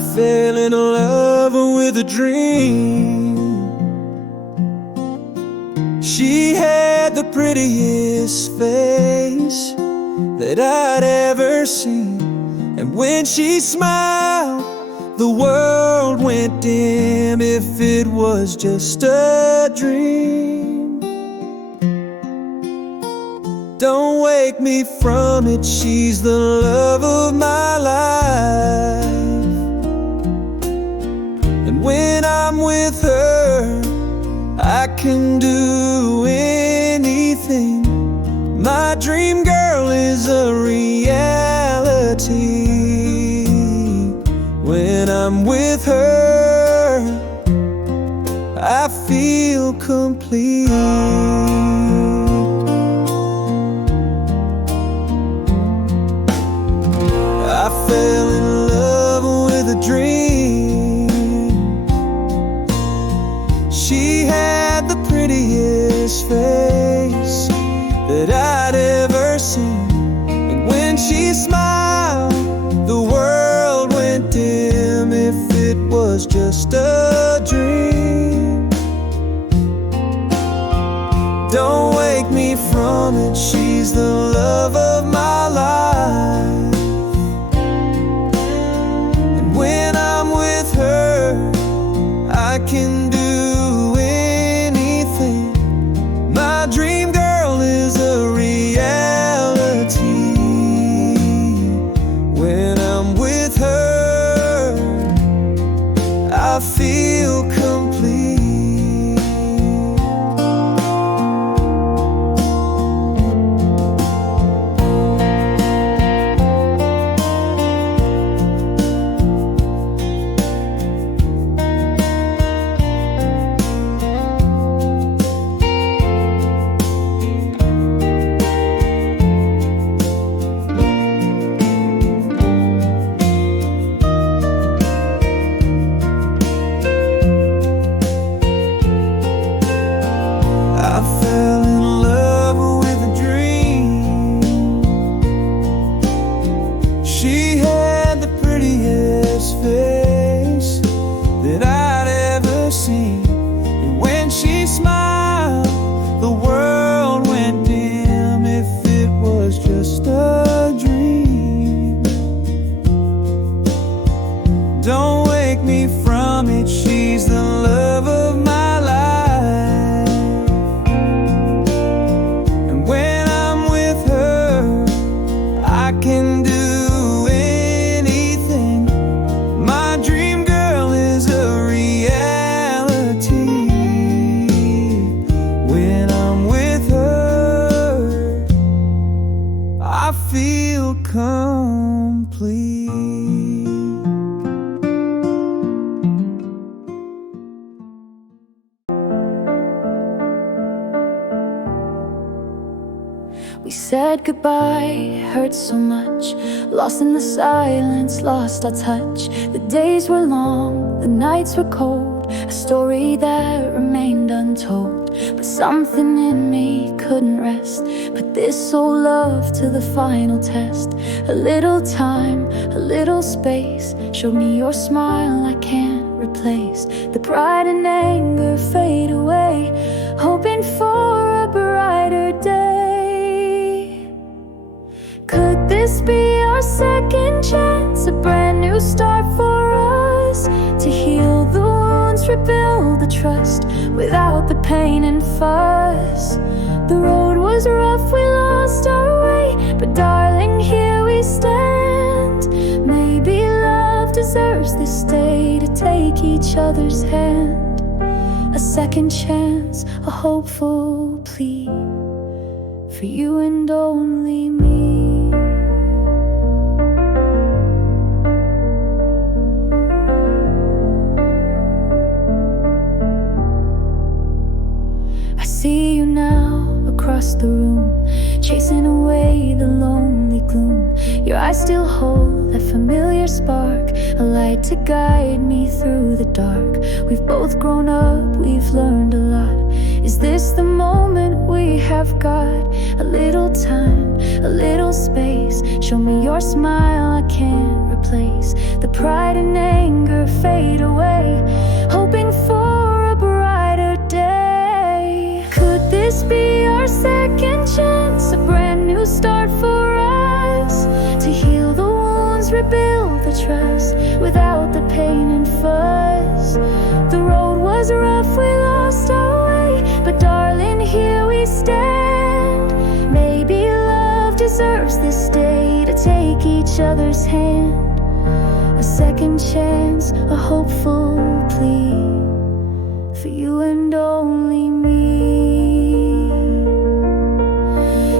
fell in love with a dream. She had the prettiest face that I'd ever seen, and when she smiled, the world went dim. If it was just a dream, don't wake me from it. She's the love of my life, and when I'm with her, I can do anything. My dream girl is a reality. When I'm with her, I feel complete. I fell in love with a dream. She had the prettiest face that I'd ever seen, and when she smiled, the world went dim. If it was just a dream, don't wake me from it. She's the love of my life, and when I'm with her, I can do anything. My dream girl is a reality. When I'm with her, I feel complete. Don't wake me from it. She's the love of my life, and when I'm with her, I can do anything. My dream girl is a reality. When I'm with her, I feel complete. We said goodbye, hurt so much, lost in the silence, lost our touch. The days were long, the nights were cold, a story that remained untold. But something in me couldn't rest, put this old love to the final test. A little time, a little space, showed me your smile I can't replace. The pride and anger fade away, hoping for a brighter day. Could this be our second chance, a brand new start for us? To heal the wounds, rebuild the trust, without the pain and fuss. The road was rough, we lost our way, but darling, here we stand. Maybe love deserves this day, to take each other's hand. A second chance, a hopeful plea, for you and only me. I see you now across the room, chasing away the lonely gloom. Your eyes still hold that familiar spark, a light to guide me through the dark. We've both grown up, we've learned a lot. Is this the moment we have got? A little time, a little space, show me your smile I can't replace. replace. The pride and anger fade away, hoping for a brighter day. Could this be our second chance, a brand new start for us, to heal the wounds, rebuild the trust, without the pain and fuss? The road was rough, we lost our way, but darling, here we stand. Maybe love deserves this day, to take each other's hand. A second chance, a hopeful plea, for you and only me.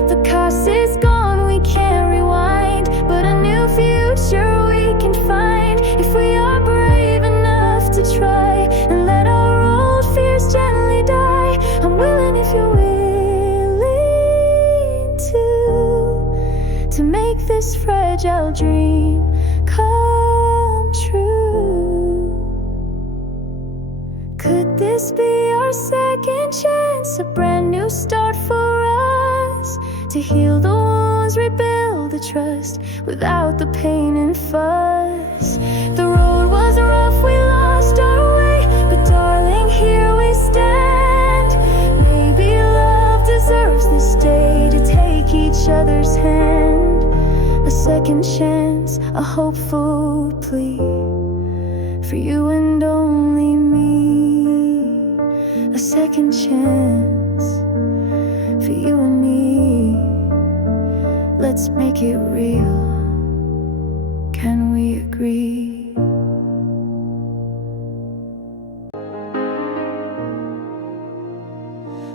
The past is gone, we can't rewind, but a new future we can find, if we are brave enough to try, and let our old fears gently die. I'm willing if you're willing to make this fragile dream come true. Could this be our second chance, a brand new start for us, to heal the wounds, rebuild the trust, without the pain and fuss? The road was rough, we lost our way, but darling, here we stand. Maybe love deserves this day, to take each other's hand. A second chance, a hopeful plea, for you and only me. A second chance, for you and me. Let's make it real. Can we agree?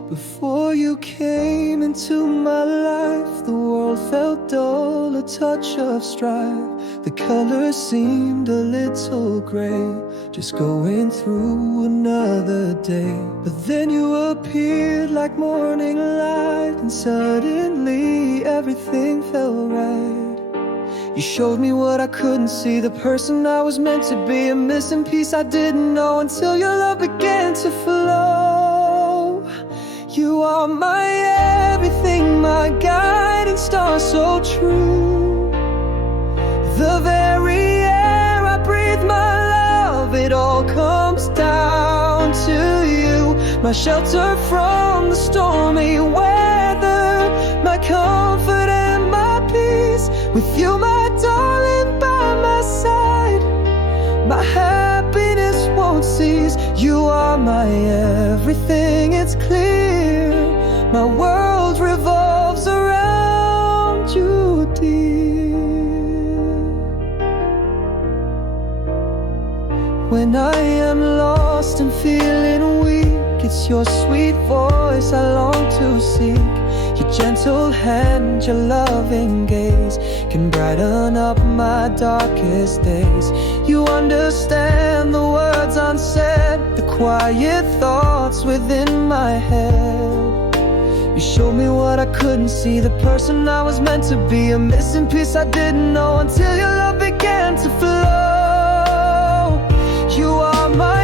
Before you came into my life, the world felt dull, a touch of strife. The colors seemed a little gray, just going through another day. But then you appeared like morning light, and suddenly everything felt right. You showed me what I couldn't see, the person I was meant to be, a missing piece I didn't know, until your love began to flow. You are my everything, my guiding star, so true. The very air I breathe, my love, it all comes down to you. My shelter from the stormy weather, my comfort and my peace. With you, my darling, by my side, my happiness won't cease. You are my everything, it's clear. My world revolves around you, dear. When I am lost and feeling weak, it's your sweet voice I long to seek. Your gentle hand, your loving gaze can brighten up my darkest days. You understand the words unsaid, the quiet thoughts within my head. You showed me what I couldn't see, the person I was meant to be, a missing piece I didn't know, until your love began to flow. You are my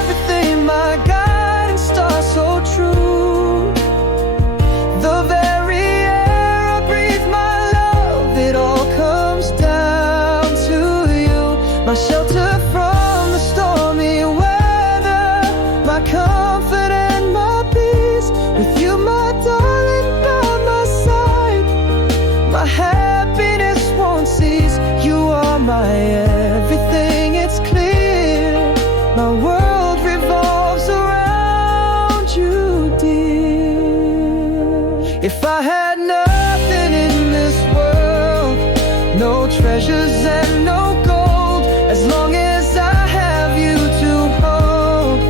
everything, my guiding star, so true. The very air I breathe, my love, it all comes down to you. My shelter from the stormy weather, my comfort and my peace. With you, my darling, by my side, my happiness won't cease. You are my everything, it's clear. My world revolves around you, dear. If I had nothing in this world, no treasures and no gold, as long as I have you to hold,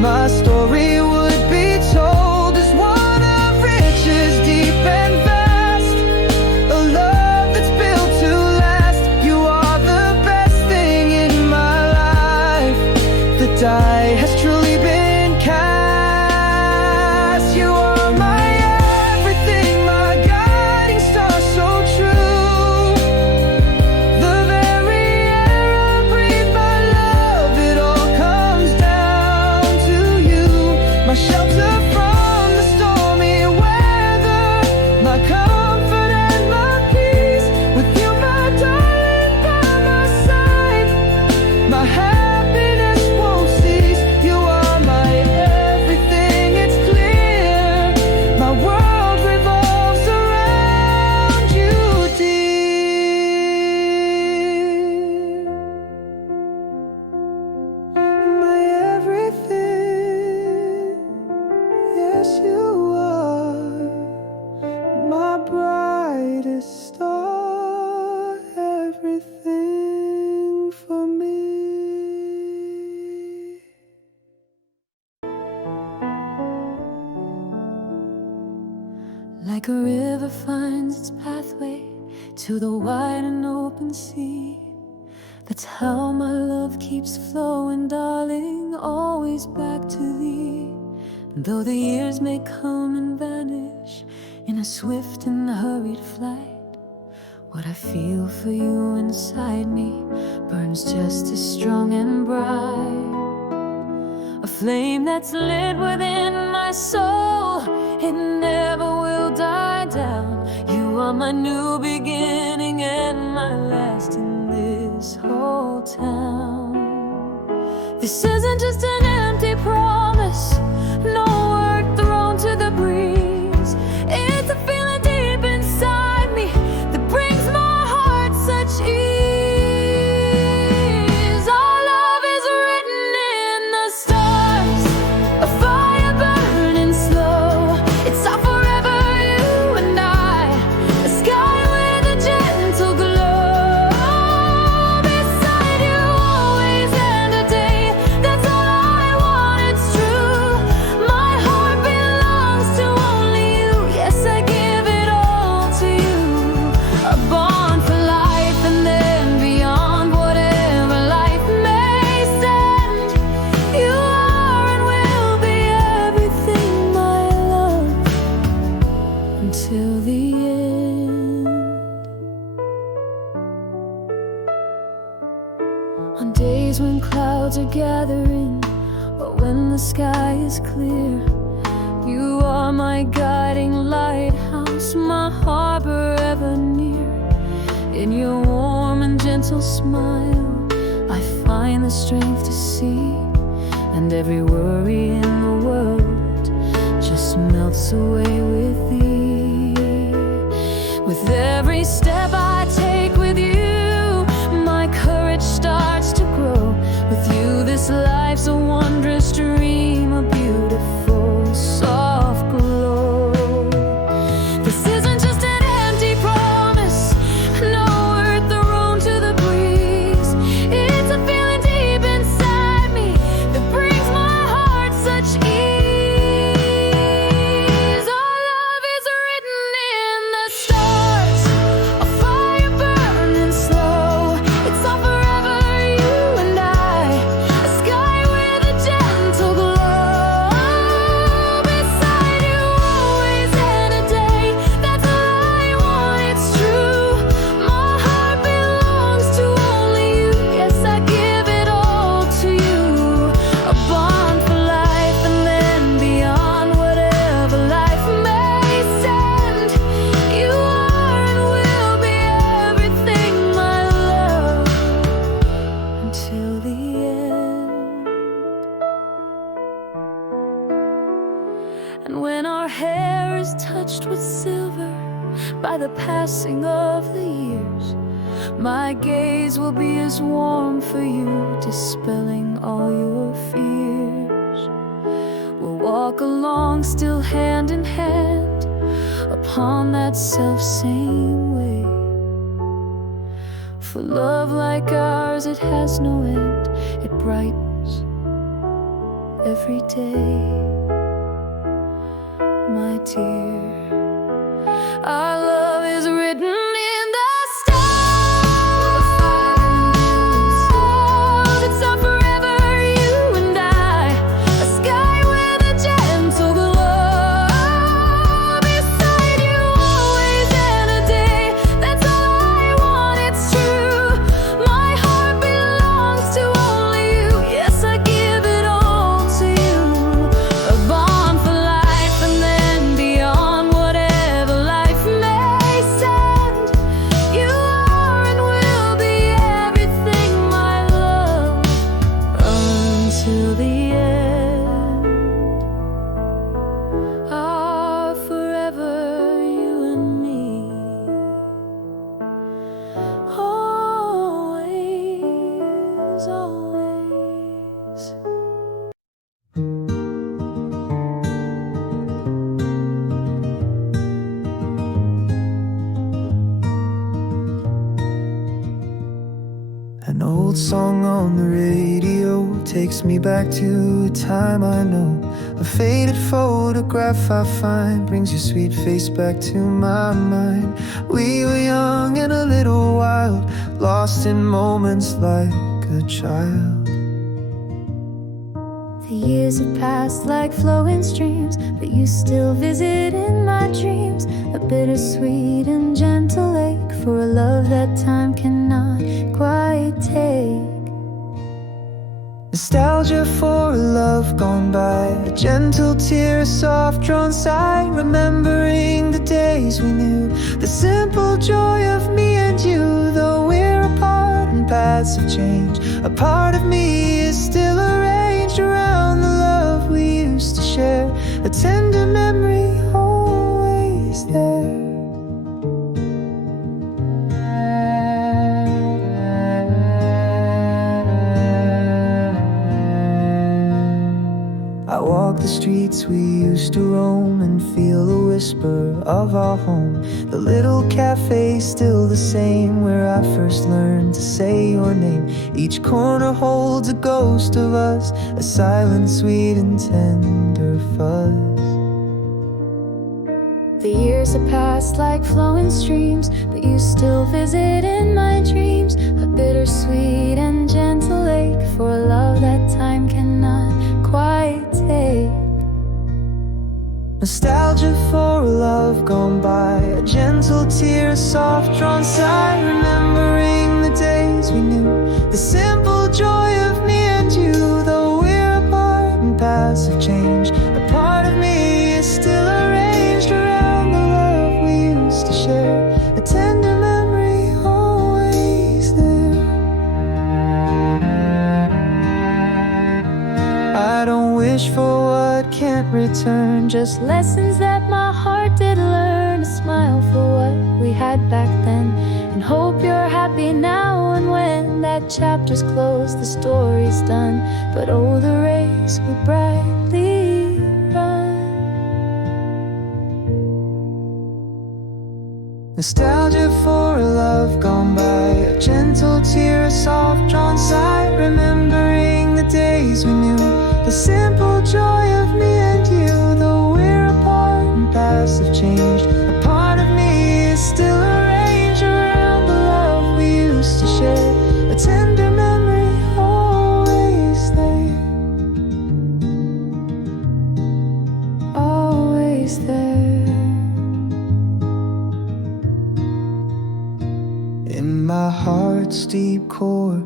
my story would be told as one of riches deep and vast, a love that's built to last. You are the best thing in my life, the die has truly been cast. You are my everything, my like a river finds its pathway to the wide and open sea. That's how my love keeps flowing, darling, always back to thee. And though the years may come and vanish in a swift and hurried flight, what I feel for you inside me burns just as strong and bright. A flame that's lit within my soul, it never will die down. You are my new beginning and my last in this whole town. This isn't just an empty promise, no word thrown to the breeze. It's a feeling deep inside me that brings my heart such ease. Our love is written in the stars, a fire burning slow. It's our forever, you and I, a sky with a gentle glow. Beside you always and a day, that's all I want, it's true. My heart belongs to only you, yes, I give it all to you. A bond for life and then beyond, whatever life may send. You are and will be everything, my love, until the end. On days when clouds are gathering, or when the sky is clear, you are my guiding lighthouse, my harbor ever near. In your warm and gentle smile, I find the strength to see, and every worry in the world just melts away with thee. With every step I take with you, my courage starts to grow. With you, this life's a wondrous dream, a beautiful, soft glow. This isn't just an empty promise, no word thrown to the breeze. It's a feeling deep inside me that brings my heart such ease. Our love is written in the stars, a fire burning slow. It's all forever, you and I, a sky with a gentle glow. Beside you always and a day, that's all I want, it's true. My heart belongs to only you, yes, I give it all to you. A bond for life and then beyond, whatever life may send. You are and will be everything, my love, until the end. And when our hair is touched with silver by the passing of the years, my gaze will be as warm for you, dispelling all your fears. We'll walk along still hand in hand upon that self-same way. For love like ours, it has no end, it brightens every day, my dear. Our love is written in the stars. It's our forever, you and I, a sky with a gentle glow. Beside you always and a day, that's all I want, it's true. My heart belongs to only you, yes, I give it all to you. A bond for life and then beyond, whatever life may send. You are and will be everything, my love, until the end. Ah, forever, you and me, always, always. An old song on the radio takes me back to a time I know. A faded photograph I find brings your sweet face back to my mind. We were young and a little wild, lost in moments like a child. The years have passed like flowing streams, but you still visit in my dreams. A bittersweet and gentle lake for a love that time cannot quite take. Nostalgia for a love gone by, a gentle tear, a soft drawn sigh, remembering the days we knew, the simple joy of me and you. Though we're apart and paths have changed, a part of me is still arranged around the love we used to share, a tender memory always there. I walk the streets we used to roam and feel the whisper of our home. The little cafe still the same where I first learned to say your name. Each corner holds a ghost of us, a silent, sweet and tender fuzz. The years have passed like flowing streams, but you still visit in my dreams. A bittersweet and gentle lake for a love that time cannot quite take. Nostalgia for a love gone by, a gentle tear, a soft drawn sigh, remembering the days we knew, the simple joy of me and you. Though we're apart and paths have changed, a part of me is still arranged around the love we used to share, a tender memory always there. I don't wish for what can't return, just lessons that my heart did learn. A smile for what we had back then, and hope you're happy now. And when that chapter's closed, the story's done, but oh, the race we brightly run. Nostalgia for a love gone by, a gentle tear, a soft drawn sigh, remembering the days we knew, the simple joy of me and you. Though we're apart and paths have changed, a part of me is still arranged around the love we used to share, a tender memory always there, Always there. in my heart's deep core.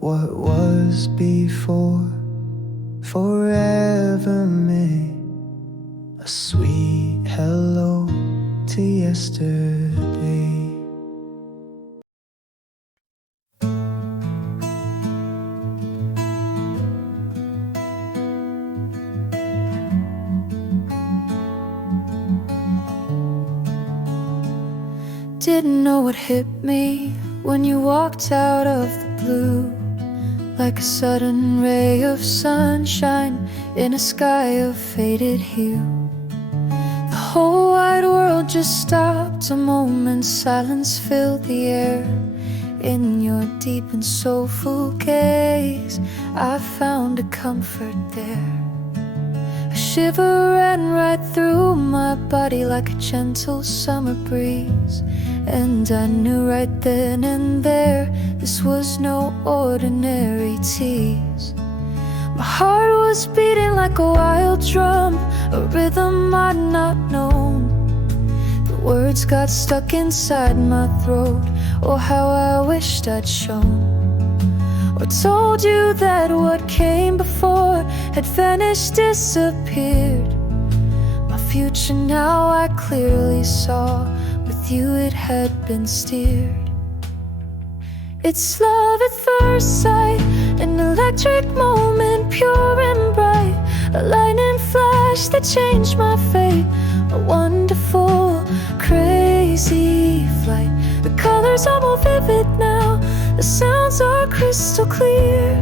What was before forever may a sweet hello to yesterday. Didn't know what hit me when you walked out of the blue, like a sudden ray of sunshine in a sky of faded hue. The whole wide world just stopped a moment, silence filled the air. In your deep and soulful gaze, I found a comfort there. A shiver ran right through my body like a gentle summer breeze, and I knew right then and there this was no ordinary tease. My heart was beating like a wild drum, a rhythm I'd not known. The words got stuck inside my throat, oh how I wished I'd shown, or told you that what came before had vanished, disappeared. My future now I clearly saw, with you it had been steered. It's love at first sight, an electric moment, pure and bright, a lightning flash that changed my fate, a wonderful, crazy flight. The colors are more vivid now, the sounds are crystal clear.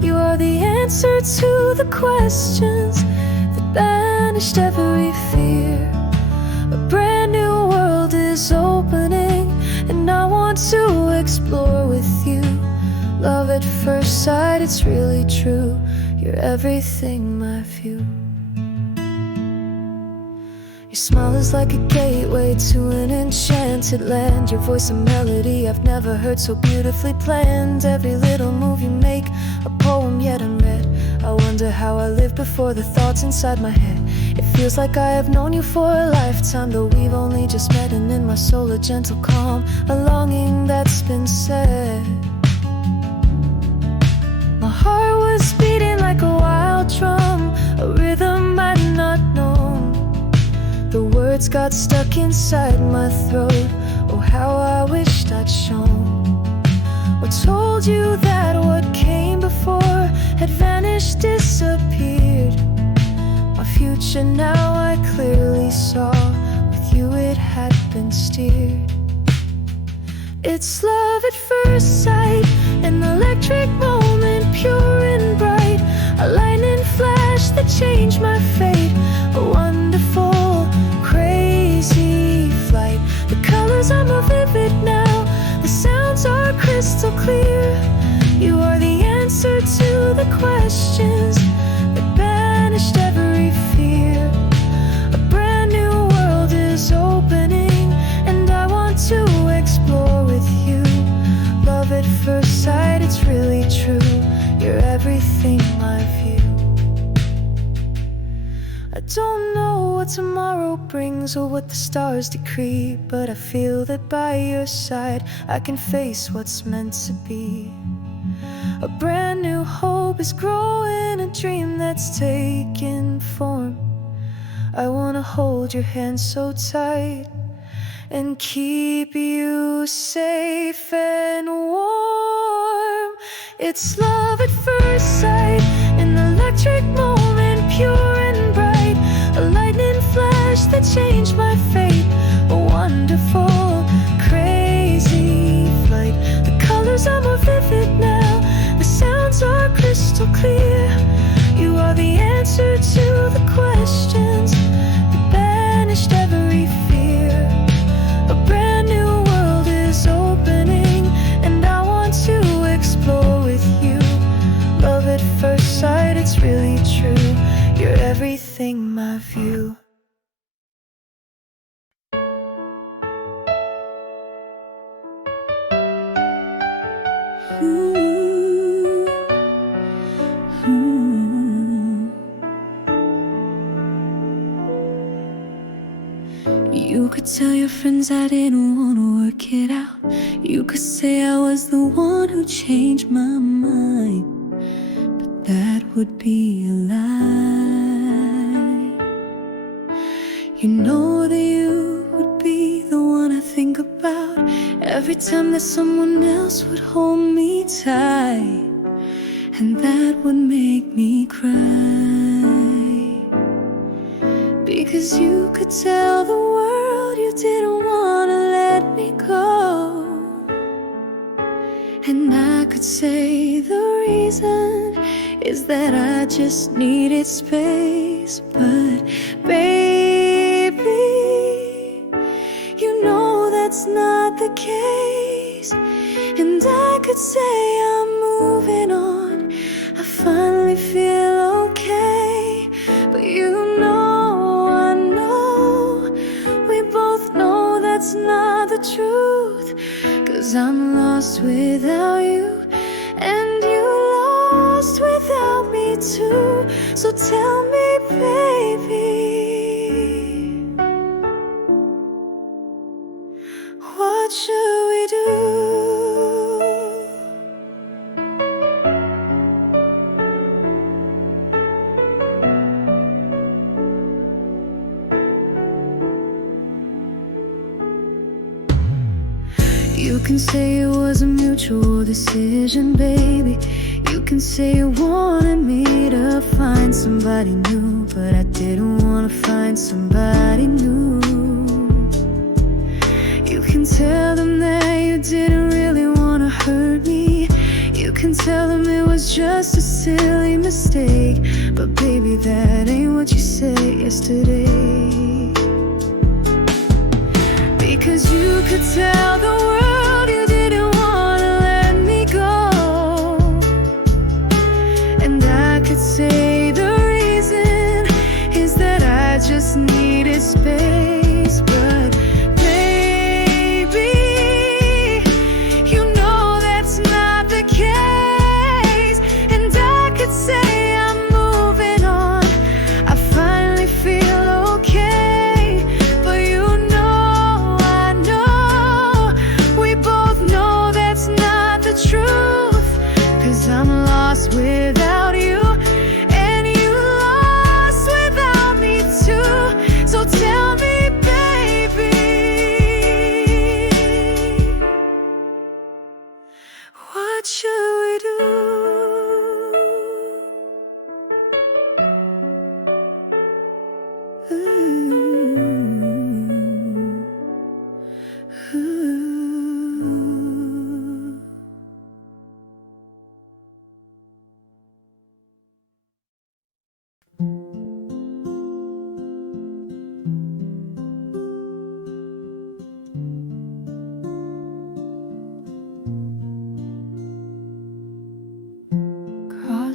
You are the answer to the questions that banished every fear. A brand new world is opening, and I want to explore with you. Love at first sight, it's really true. You're everything, my view. Your smile is like a gateway to an enchanted land. Your voice a melody I've never heard so beautifully planned. Every little move you make, a poem yet unread. I wonder how I lived before the thoughts inside my head. It feels like I have known you for a lifetime, though we've only just met. And in my soul a gentle calm, a longing that's been said. My heart was beating like a wild drum, a rhythm I'd not known. The words got stuck inside my throat. Oh, how I wished I'd shown or told you that what came before had vanished, disappeared. My future now I clearly saw. With you it had been steered. It's love at first sight, an electric moment, pure and bright. A lightning flash that changed my fate. A wonderful, crazy flight. The colors are more vivid now, the sounds are crystal clear. You are the answer to the questions that banished every fear. A brand new world is opening, and I want to explore with you. Love at first sight, it's really true. You're everything, my view. I don't know what tomorrow brings or what the stars decree, but I feel that by your side I can face what's meant to be. A brand new hope is growing, a dream that's taking form. I wanna hold your hand so tight and keep you safe and warm. It's love at first sight, an electric moment, pure and bright. A lightning flash that changed my fate. A wonderful, crazy flight. The colors are more vivid now, the sounds are crystal clear. You are the answer to the questions that banished every fear. A brand new world is opening, and I want to explore with you. Love at first sight, it's really true. You're everything, my view. You could tell your friends I didn't want to work it out. You could say I was the one who changed my mind, but that would be a lie. You know that you would be the one I think about every time that someone else would hold me tight, and that would make me cry. Because you could tell the world you didn't want to let me go, and I could say the reason is that I just needed space. But baby, you know that's not the case. And I could say I'm moving on, I finally feel okay. But you know, I know, we both know that's not the truth. 'Cause I'm lost without you, and you lost without me too. So tell me, baby, what should we do? You can say it was a mutual decision, baby. You can say you wanted me to find somebody new, but I didn't want to find somebody new. You can tell them that you didn't really want to hurt me. You can tell them it was just a silly mistake. But baby, that ain't what you said yesterday. Because you could tell the world you didn't want to let me go,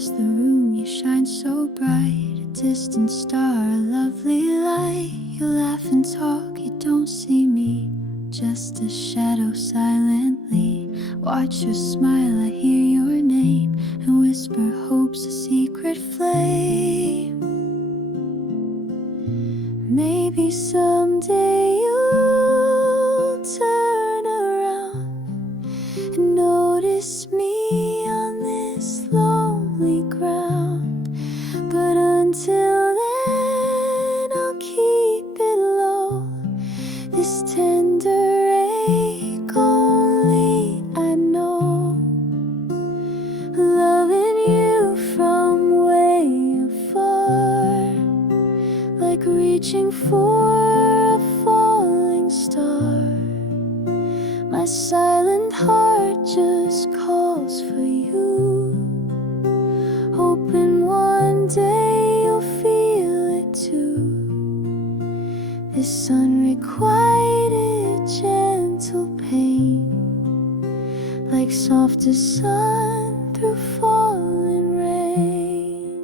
across the room, you shine so bright. A distant star, a lovely light. You laugh and talk, you don't see me, just a shadow silently. Watch your smile, I hear your name, and whisper hope's a secret flame. Maybe someday you'll turn around and notice me on this lonely ground. But until then, I'll keep it low, this tender ache only I know. Loving you from way afar, like reaching for a falling star. My silent heart just calls for you, hoping one day you'll feel it too. This unrequited gentle pain, like soft as sun through falling rain.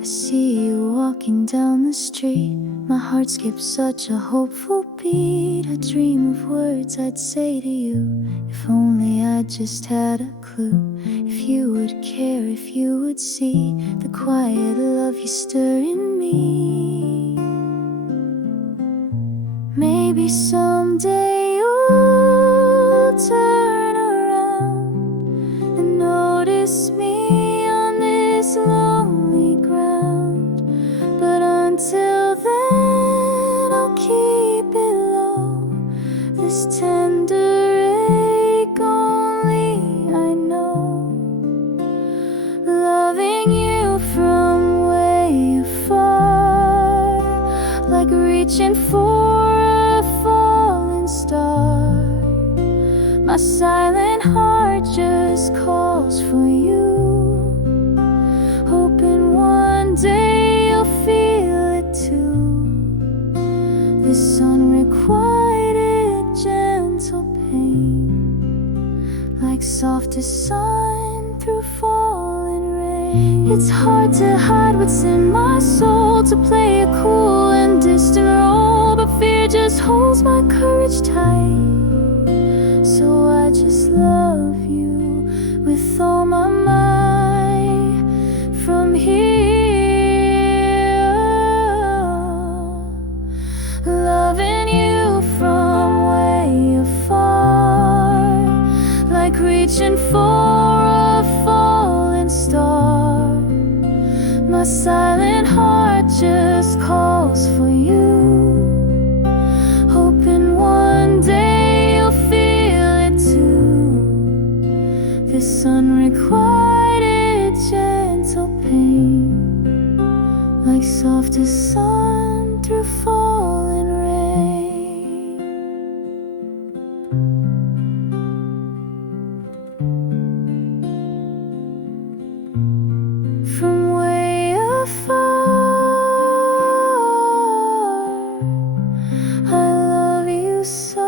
I see you walking down the street, my heart skips such a hopeful beat. I dream of words I'd say to you, if only I just had a clue. If you would care, if you would see the quiet love you stir in me. Maybe someday you'll turn around and notice me on this lonely ground. But until then, I'll keep it low, this tender ache only I know. Loving you from way afar, like reaching for a falling star. My silent heart just calls for you, hoping one day you'll feel it too. This unrequited gentle pain, like soft as sun through falling rain. It's hard to hide what's in my soul, to play a cool and distant role, but fear just holds my courage tight. So I just love you with all my might from here. Loving you from way afar, like reaching for a falling star. My silent heart just calls for you, hoping one day you'll feel it too. This unrequited gentle pain, like soft as sun through falling rain. From way afar, I love you so.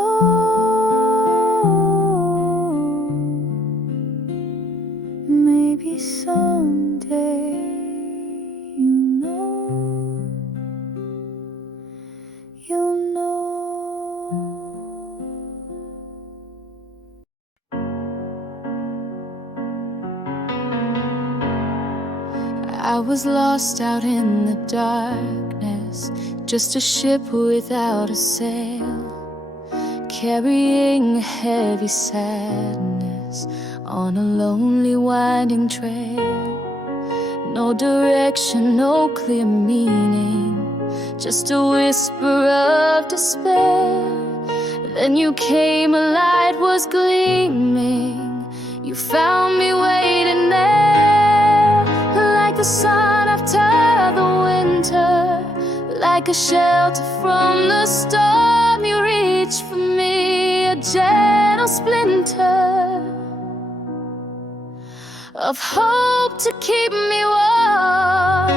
Maybe someday you'll know. I was lost out in the darkness, just a ship without a sail, carrying a heavy sadness on a lonely winding trail. No direction, no clear meaning, just a whisper of despair. Then you came, a light was gleaming, you found me waiting there, like the sun after the winter, like a shelter from the storm. You reached for me, a gentle splinter of hope to keep me warm.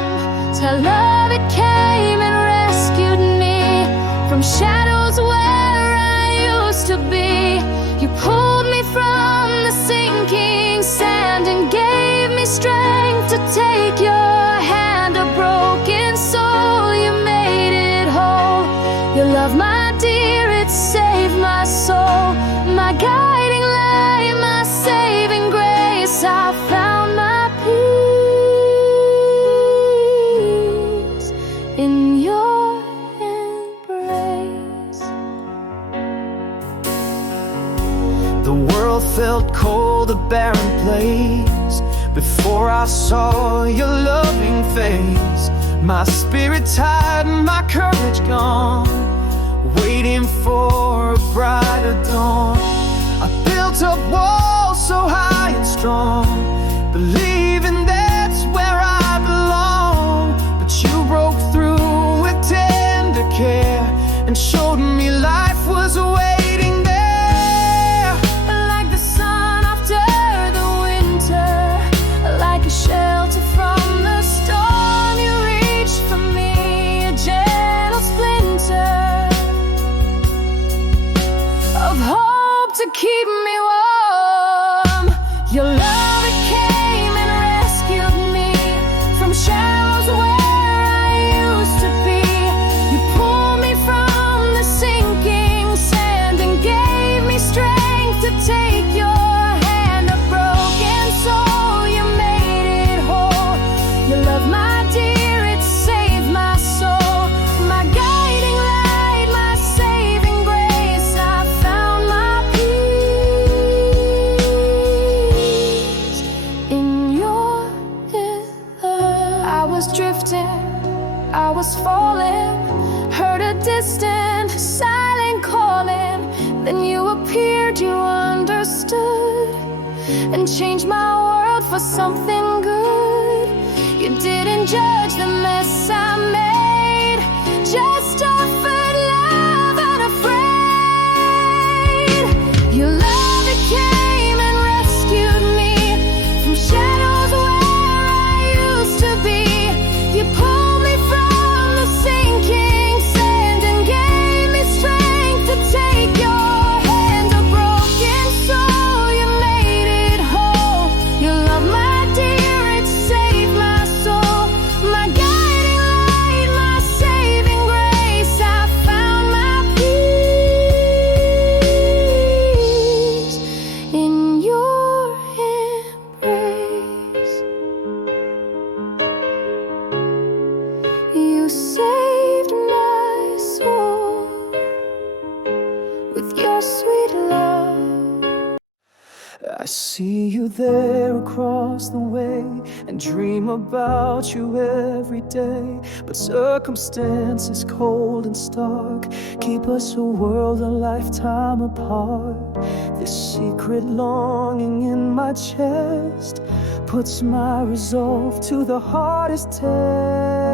Till love, it came and rescued me from shadows where I used to be. You pulled me from Your love, my dear, it saved my soul. My guiding light, my saving grace. I found my peace in your embrace. The world felt cold, a barren place, before I saw your loving face. My spirit tired, my courage gone, waiting for a brighter dawn. I built up walls so high and strong, believing that's where I belong. But you broke through with tender care and showed me life was waiting there. Like the sun after the winter, like a shelter from the storm, you reached for me, a gentle splinter of hope to keep me warm. Your love, it came and rescued me from shallows where I used to be. You pulled me from the sinking sand and gave me strength to take your hand. A broken soul, you made it whole. Your love, my dear, it saved my soul. My guiding light, my saving grace. I found my peace in your love. I was drifting, I was falling, heard a distant, silent calling. Then you appeared, you understood, and changed my world for something good. You didn't judge the mess I made, just offered love unafraid. Your love, it came and rescued me from shadows where I used to be. You pulled me from the sinking sand and gave me strength to take your hand. A broken soul, you made it whole. Your love, my dear, it saved my soul. My guiding light, my saving grace. I found my peace in your embrace. You saved my soul with your sweet love. I see you there across the way and dream about you every day. But circumstances cold and stark keep us a world, a lifetime apart. This secret longing in my chest puts my resolve to the hardest test.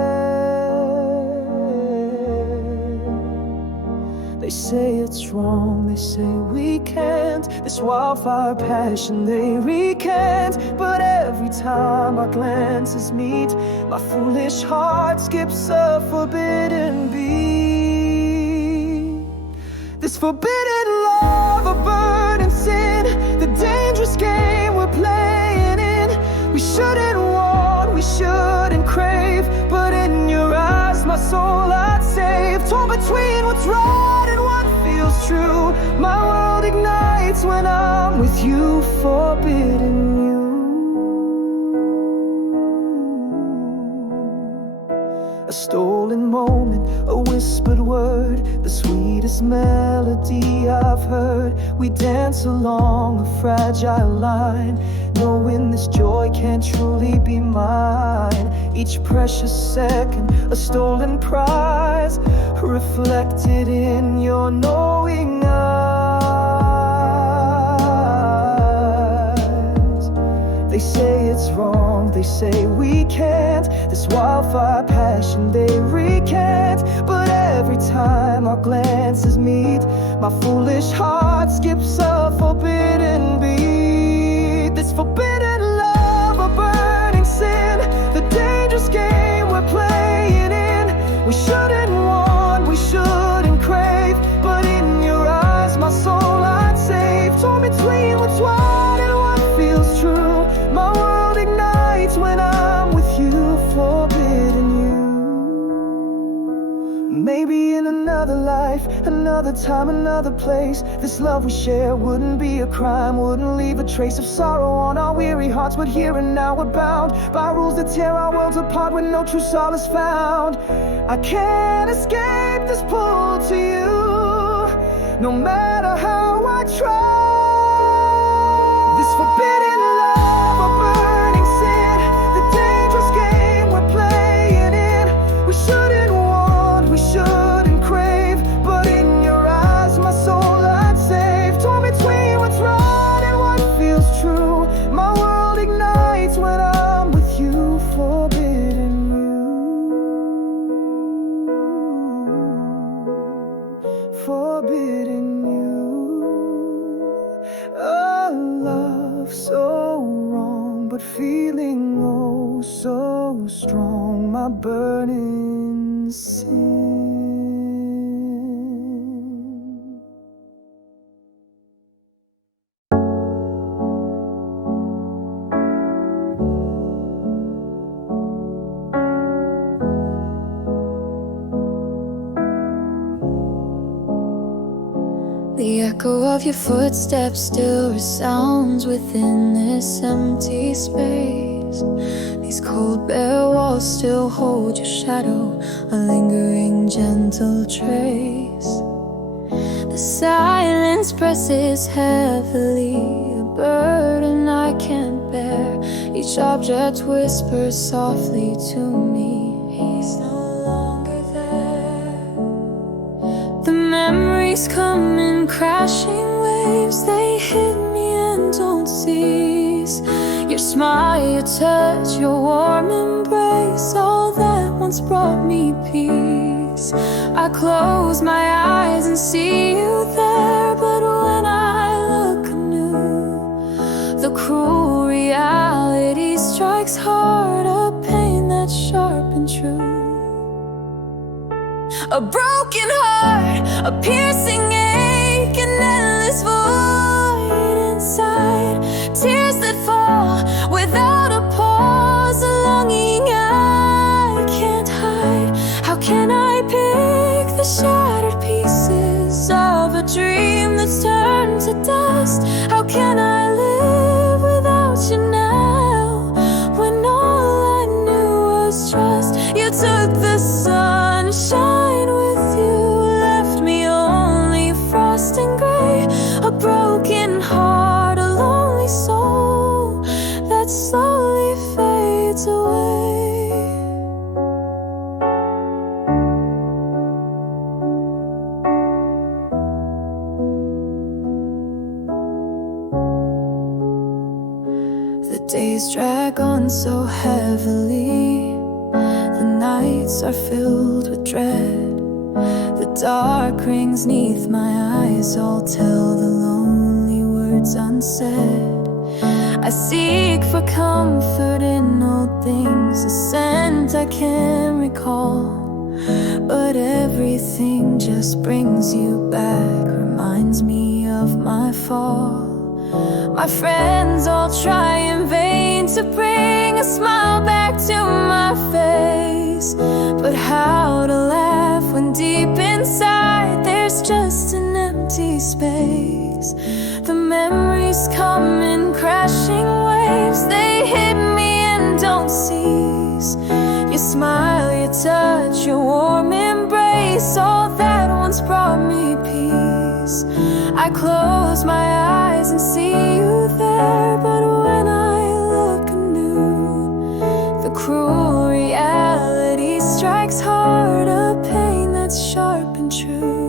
They say it's wrong, they say we can't. This wildfire passion they recant. But every time our glances meet, my foolish heart skips a forbidden beat. This forbidden love, a burning sin, the dangerous game we're playing in. We shouldn't want, we shouldn't crave, but in your eyes my soul I'd save. Torn between what's right and what feels true, my world ignites when I'm with you, forbidden you. A stolen moment, a whispered word, the sweetest melody I've heard. We dance along a fragile line, knowing this joy can't truly be mine. Each precious second, a stolen prize, reflected in your knowing eyes. They say it's wrong, they say we can't. This wildfire passion they recant. But every time our glances meet, my foolish heart skips a forbidden beat. This forbidden love, a burning sin, the dangerous game we're playing in. We shouldn't want, we shouldn't crave, but in your eyes my soul I'd save. Torn between what's right and what feels true, my world ignites when I'm with you, forbidden you, Maybe in another life, another time, another place, this love we share wouldn't be a crime, wouldn't leave a trace of sorrow on our weary hearts. But here and now we're bound by rules that tear our worlds apart when no true solace found. I can't escape this pull to you, no matter how I try. This forbidden love, a burning sin, the dangerous game we're playing in. We shouldn't want, we shouldn't crave, but in your eyes my soul I'd save. Torn between what's right and what feels true, my world ignites when I'm with you. Forbidden you, forbidden you. A love so wrong, but feeling oh so strong, my burning sin. The echo of your footsteps still resounds within this empty space. These cold bare walls still hold your shadow, a lingering gentle trace. The silence presses heavily, a burden I can't bear. Each object whispers softly to me, he's no longer there. The memories come in crashing waves, they hit me and don't cease. Your smile, your touch, your warm embrace, all that once brought me peace. I close my eyes and see you there, but when I look anew, the cruel reality strikes hard, a pain that's sharp and true. A broken heart, a piercing ache, an endless void inside. Tears that fall without a pause, a longing I can't hide. How can I pick the shattered pieces of a dream that's turned to dust? How can I live without you now, when all I knew was trust? You took the sunshine with you, left me only frost and gray. A broken heart, a lonely soul that slowly fades away. The days drag on so heavily, the nights are filled with dread. The dark rings neath my eyes all tell the lonely words unsaid. I seek for comfort in old things, a scent I can't recall, but everything just brings you back, reminds me of my fall. My friends all try in vain to bring a smile back to my face, but how to laugh when deep inside there's just an empty space. The memories come in crashing waves, they hit me and don't cease. Your smile, your touch, your warm embrace, all that once brought me peace. I close my eyes and see you there, but when I look anew, the cruel reality strikes hard, a pain that's sharp and true.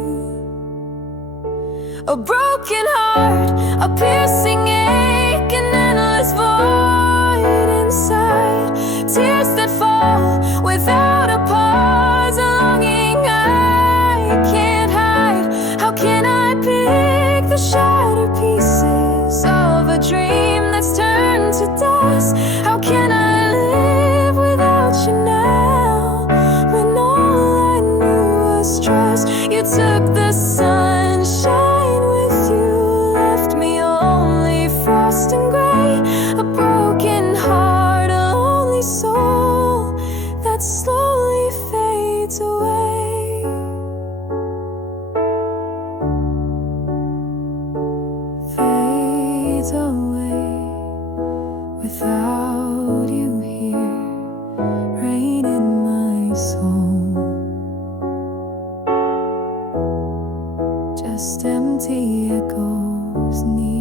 A broken heart, a piercing ache, an endless void inside. Tears that fall without a pause, a longing I can't hide. How can I pick the shattered pieces of a dream that's turned to dust? How can I live without you now, when all I knew was trust? You took the sunshine with you, left me only frost fades away without you here, rain in my soul. Just empty echoes near.